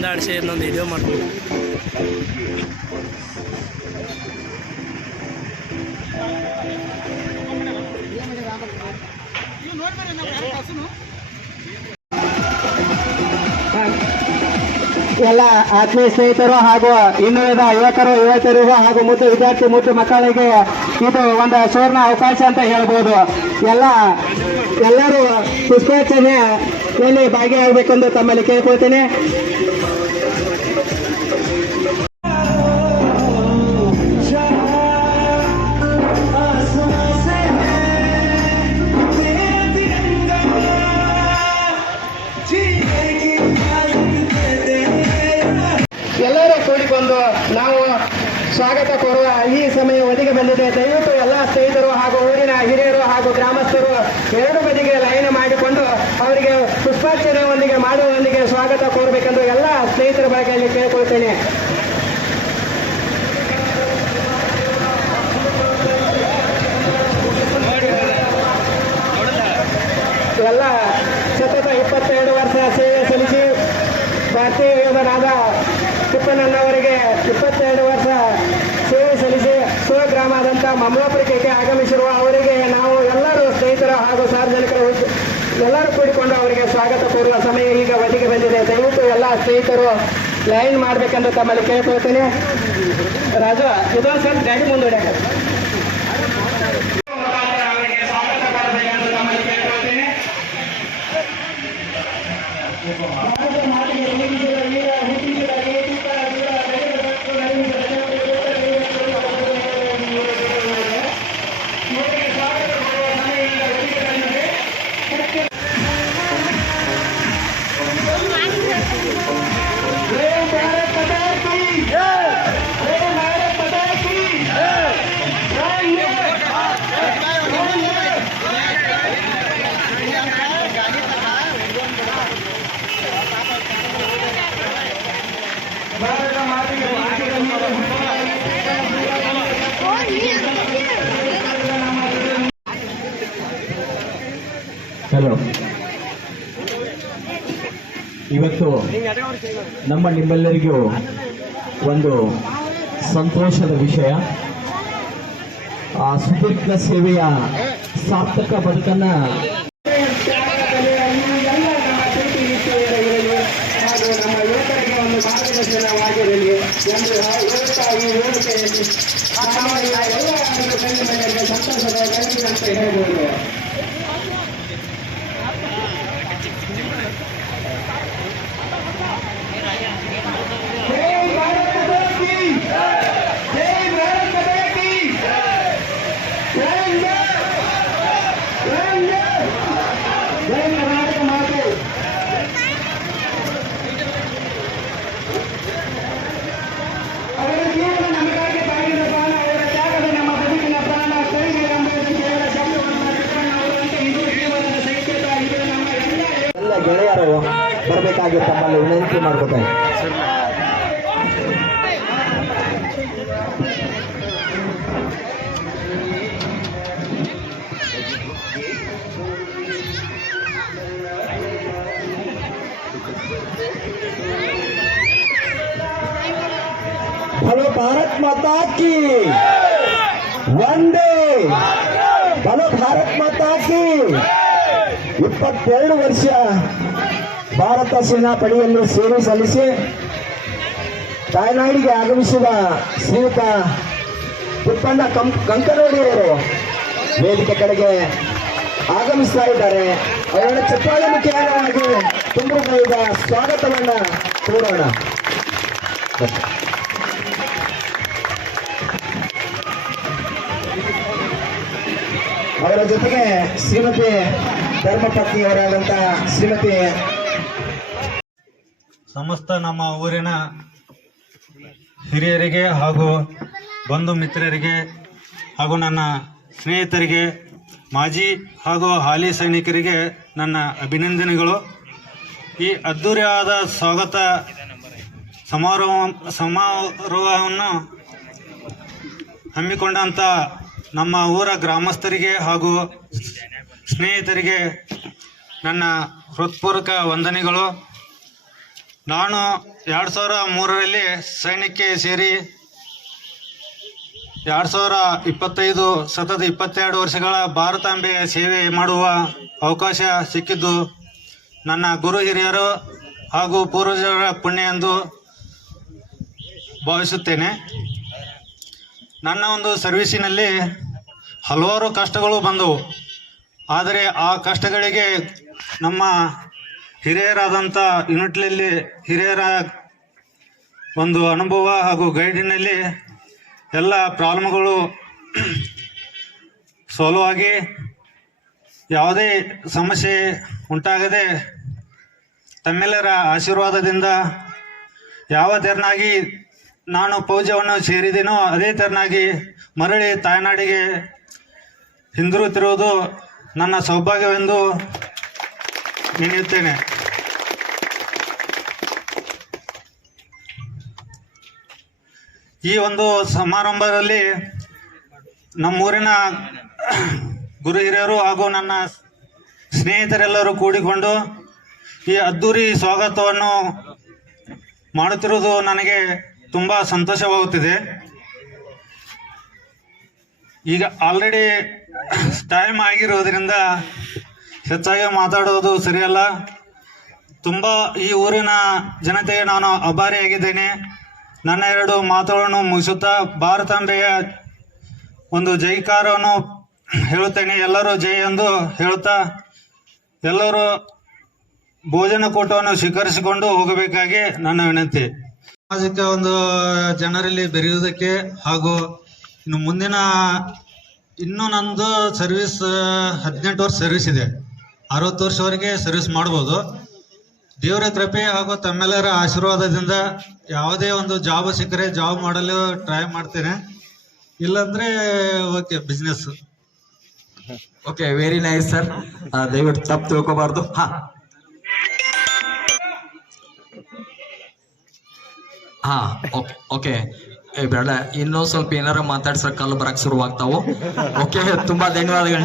ಒಂದಾಡಿಸಿ ಇನ್ನೊಂದು ವಿಡಿಯೋ ಮಾಡ್ಬೋದು. ಎಲ್ಲ ಆತ್ಮೀಯ ಸ್ನೇಹಿತರು ಹಾಗೂ ಇನ್ನುಳಿದ ಯುವಕರಿಗೂ ಹಾಗೂ ಮುದ್ದು ಮಕ್ಕಳಿಗೆ ಇದು ಒಂದು ಸುವರ್ಣ ಅವಕಾಶ ಅಂತ ಹೇಳ್ಬೋದು. ಎಲ್ಲರೂ ಪುಷ್ಪಾರ್ಚನೆಯಲ್ಲಿ ಭಾಗಿಯಾಗಬೇಕೆಂದು ತಮ್ಮಲ್ಲಿ ಕೇಳ್ಕೊಳ್ತೇನೆ. ಎಲ್ಲರೂ ಕೂಡಿಕೊಂಡು ನಾವು ಸ್ವಾಗತ ಕೋರುವ ಈ ಸಮಯ ಒದಗಿ ಬಂದಿದೆ. ದಯವಿಟ್ಟು ಎಲ್ಲ ಸ್ನೇಹಿತರು ಹಾಗೂ ಊರಿನ ಹಿರಿಯರು ಹಾಗೂ ಗ್ರಾಮಸ್ಥರು ಎರಡು ಬದಿಗೆ ಲೈನ್ ಮಾಡಿಕೊಂಡು ಅವರಿಗೆ ಪುಷ್ಪಾರ್ಚನೆಯೊಂದಿಗೆ ಮಾಡುವೊಂದಿಗೆ ಸ್ವಾಗತ ಕೋರಬೇಕೆಂದು ಎಲ್ಲ ಸ್ನೇಹಿತರ ಬಳಕೆಯಲ್ಲಿ ಕೇಳಿಕೊಳ್ತೇನೆ. ಎಲ್ಲ ಸತತ 22 ವರ್ಷ ಸೇವೆ ಸಲ್ಲಿಸಿ ಭಾರತೀಯ ಯೋಧರಾದ ತಿಪ್ಪಣ್ಣನವರಿಗೆ 22 ವರ್ಷ ಸೇವೆ ಸಲ್ಲಿಸಿ ಸ್ವಗ್ರಾಮದಂಥ ಮಮಲಾಪುರಕ್ಕೆ ಆಗಮಿಸಿರುವ ಅವರಿಗೆ ನಾವು ಎಲ್ಲರೂ ಸ್ನೇಹಿತರು ಹಾಗೂ ಸಾರ್ವಜನಿಕರು ಎಲ್ಲರೂ ಕೂಡಿಕೊಂಡು ಅವರಿಗೆ ಸ್ವಾಗತ ಕೋರುವ ಸಮಯ ಈಗ ಒದಗಿ ಬಂದಿದೆ. ದಯವಿಟ್ಟು ಎಲ್ಲ ಸ್ನೇಹಿತರು ಲೈನ್ ಮಾಡಬೇಕೆಂದು ತಮ್ಮಲ್ಲಿ ಕೇಳ್ಕೊಳ್ತೇನೆ. ರಾಜು ಇದೊಂದು ಸ್ವಲ್ಪ ಗಾಡಿ ಮುಂದೂಡ್ಯಾಕ ಹಲೋ, ಇವತ್ತು ನಿಮ್ಮೆಲ್ಲರಿಗೂ ಒಂದು ಸಂತೋಷದ ವಿಷಯ. ಆ ಸುದೀರ್ಘ ಸೇವೆಯ ಸಾರ್ಥಕ ಬದುಕನ್ನ ಮಾರ್ಗದರ್ಶನವಾಗಿರಲಿ ಎಂದು ಹೇಳುತ್ತಾ ಈ ವೇದಿಕೆಯಲ್ಲಿ ಸಾಮಾನ್ಯ ಎಲ್ಲ ಸಂತೋಷದ ಗಳಿಕೆ ಅಂತ ಹೇಳ್ಬೋದು. ಗೆಳೆಯರು ಬರಬೇಕಾಗಿ ತಮ್ಮಲ್ಲಿ ವಿನಂತಿ ಮಾಡ್ಕೊತಾರೆ. बोलो भारत माता की वंदे, बोलो भारत माता की 22 ವರ್ಷ ಭಾರತ ಸೇನಾ ಪಡೆಯಲ್ಲಿ ಸೇವೆ ಸಲ್ಲಿಸಿ ತಾಯ್ನಾಡಿಗೆ ಆಗಮಿಸಿದ ಶ್ರೀಯುತ ತಿಪ್ಪಣ್ಣ ಕಂಕನೋಡಿಯವರು ವೇದಿಕೆ ಕಡೆಗೆ ಆಗಮಿಸ್ತಾ ಇದ್ದಾರೆ. ಅವರ ಚಪ್ಪಾಳೆ ಮುಖೇನವಾಗಿ ತುಂಬುಗೈದ ಸ್ವಾಗತವನ್ನ ಕೋರೋಣ. ಅವರ ಜೊತೆಗೆ ಶ್ರೀಮತಿ ಧರ್ಮಪತ್ನಿಯವರಾದಂಥ ಶ್ರೀಮತಿ ಸಮಸ್ತ ನಮ್ಮ ಊರಿನ ಹಿರಿಯರಿಗೆ ಹಾಗೂ ಬಂಧು ಮಿತ್ರರಿಗೆ ಹಾಗೂ ನನ್ನ ಸ್ನೇಹಿತರಿಗೆ, ಮಾಜಿ ಹಾಗೂ ಹಾಲಿ ಸೈನಿಕರಿಗೆ ನನ್ನ ಅಭಿನಂದನೆಗಳು. ಈ ಅದ್ಧೂರಿಯಾದ ಸ್ವಾಗತ ಸಮಾರೋಹವನ್ನು ಹಮ್ಮಿಕೊಂಡಂಥ ನಮ್ಮ ಊರ ಗ್ರಾಮಸ್ಥರಿಗೆ ಹಾಗೂ ಸ್ನೇಹಿತರಿಗೆ ನನ್ನ ಹೃತ್ಪೂರ್ವಕ ವಂದನೆಗಳು. ನಾನು 2003ರಲ್ಲಿ ಸೈನ್ಯಕ್ಕೆ ಸೇರಿ 2025 ಸತತ 22 ವರ್ಷಗಳ ಭಾರತಾಂಬೆಯ ಸೇವೆ ಮಾಡುವ ಅವಕಾಶ ಸಿಕ್ಕಿದ್ದು ನನ್ನ ಗುರು ಹಿರಿಯರು ಹಾಗೂ ಪೂರ್ವಜರ ಪುಣ್ಯ ಎಂದು ಭಾವಿಸುತ್ತೇನೆ. ನನ್ನ ಒಂದು ಸರ್ವೀಸಿನಲ್ಲಿ ಹಲವಾರು ಕಷ್ಟಗಳು ಬಂದವು. ಆದರೆ ಆ ಕಷ್ಟಗಳಿಗೆ ನಮ್ಮ ಹಿರಿಯರಾದಂಥ ಯೂನಿಟ್ನಲ್ಲಿ ಹಿರಿಯರ ಒಂದು ಅನುಭವ ಹಾಗೂ ಗೈಡಿನಲ್ಲಿ ಎಲ್ಲ ಪ್ರಾಬ್ಲಮ್ಗಳು ಸಾಲ್ವ್ ಆಗಿ ಯಾವುದೇ ಸಮಸ್ಯೆ ಉಂಟಾಗದೆ ತಮ್ಮೆಲ್ಲರ ಆಶೀರ್ವಾದದಿಂದ ಯಾವ ತೆರನಾಗಿ ನಾನು ಪೌಜವನ್ನು ಸೇರಿದೆನೋ ಅದೇ ತೆರನಾಗಿ ಮರಳಿ ತಾಯ್ನಾಡಿಗೆ ಹಿಂದಿರುತ್ತಿರುವುದು ನನ್ನ ಸೌಭಾಗ್ಯವೆಂದು ನೆನೆಯುತ್ತೇನೆ. ಈ ಒಂದು ಸಮಾರಂಭದಲ್ಲಿ ನಮ್ಮೂರಿನ ಗುರು ಹಿರಿಯರು ಹಾಗೂ ನನ್ನ ಸ್ನೇಹಿತರೆಲ್ಲರೂ ಕೂಡಿಕೊಂಡು ಈ ಅದ್ಧೂರಿ ಸ್ವಾಗತವನ್ನು ಮಾಡುತ್ತಿರುವುದು ನನಗೆ ತುಂಬ ಸಂತೋಷವಾಗುತ್ತಿದೆ. ಈಗ ಆಲ್ರೆಡಿ ಟೈಮ್ ಆಗಿರೋದ್ರಿಂದ ಹೆಚ್ಚಾಗಿ ಮಾತಾಡೋದು ಸರಿಯಲ್ಲ. ತುಂಬ ಈ ಊರಿನ ಜನತೆಗೆ ನಾನು ಆಭಾರಿಯಾಗಿದ್ದೇನೆ. ನನ್ನ 2 ಮಾತುಗಳನ್ನು ಮುಗಿಸುತ್ತಾ ಭಾರತಾಂಬೆಯ ಒಂದು ಜೈಕಾರವನ್ನು ಹೇಳುತ್ತೇನೆ. ಎಲ್ಲರೂ ಜೈ ಎಂದು ಹೇಳುತ್ತಾ ಎಲ್ಲರೂ ಭೋಜನ ಕೂಟವನ್ನು ಸ್ವೀಕರಿಸಿಕೊಂಡು ಹೋಗಬೇಕಾಗಿ ನನ್ನ ವಿನಂತಿ. ಸಾಮಾಜಿಕ ಒಂದು ಜನರಲ್ಲಿ ಬೆರೆಯುವುದಕ್ಕೆ ಹಾಗೂ ಇನ್ನು ಮುಂದಿನ ಇನ್ನೂ ನಂದು ಸರ್ವಿಸ್ 18 ವರ್ಷ ಸರ್ವಿಸ್ ಇದೆ. 60 ವರ್ಷವರೆಗೆ ಸರ್ವಿಸ್ ಮಾಡ್ಬೋದು. ದೇವರ ಕೃಪೆ ಹಾಗೂ ತಮ್ಮೆಲ್ಲರ ಆಶೀರ್ವಾದದಿಂದ ಯಾವುದೇ ಒಂದು ಜಾಬ್ ಸಿಕ್ಕರೆ ಜಾಬ್ ಮಾಡಲು ಟ್ರೈ ಮಾಡ್ತೇನೆ. ಇಲ್ಲಾಂದ್ರೆ okay business. Okay, very nice sir. ದಯವಿಟ್ಟು ತಪ್ಪು ತಿಳ್ಕೋಬಾರ್ದು. ಓಕೆ ಬೇಡ, ಇನ್ನೂ ಸ್ವಲ್ಪ ಏನಾರ ಮಾತಾಡ್ಸಕ್ ಕಲ್ಲು ಬರಕ್ ಶುರುವಾಗ್ತಾವು. ಓಕೆ, ತುಂಬಾ ಧನ್ಯವಾದಗಳು.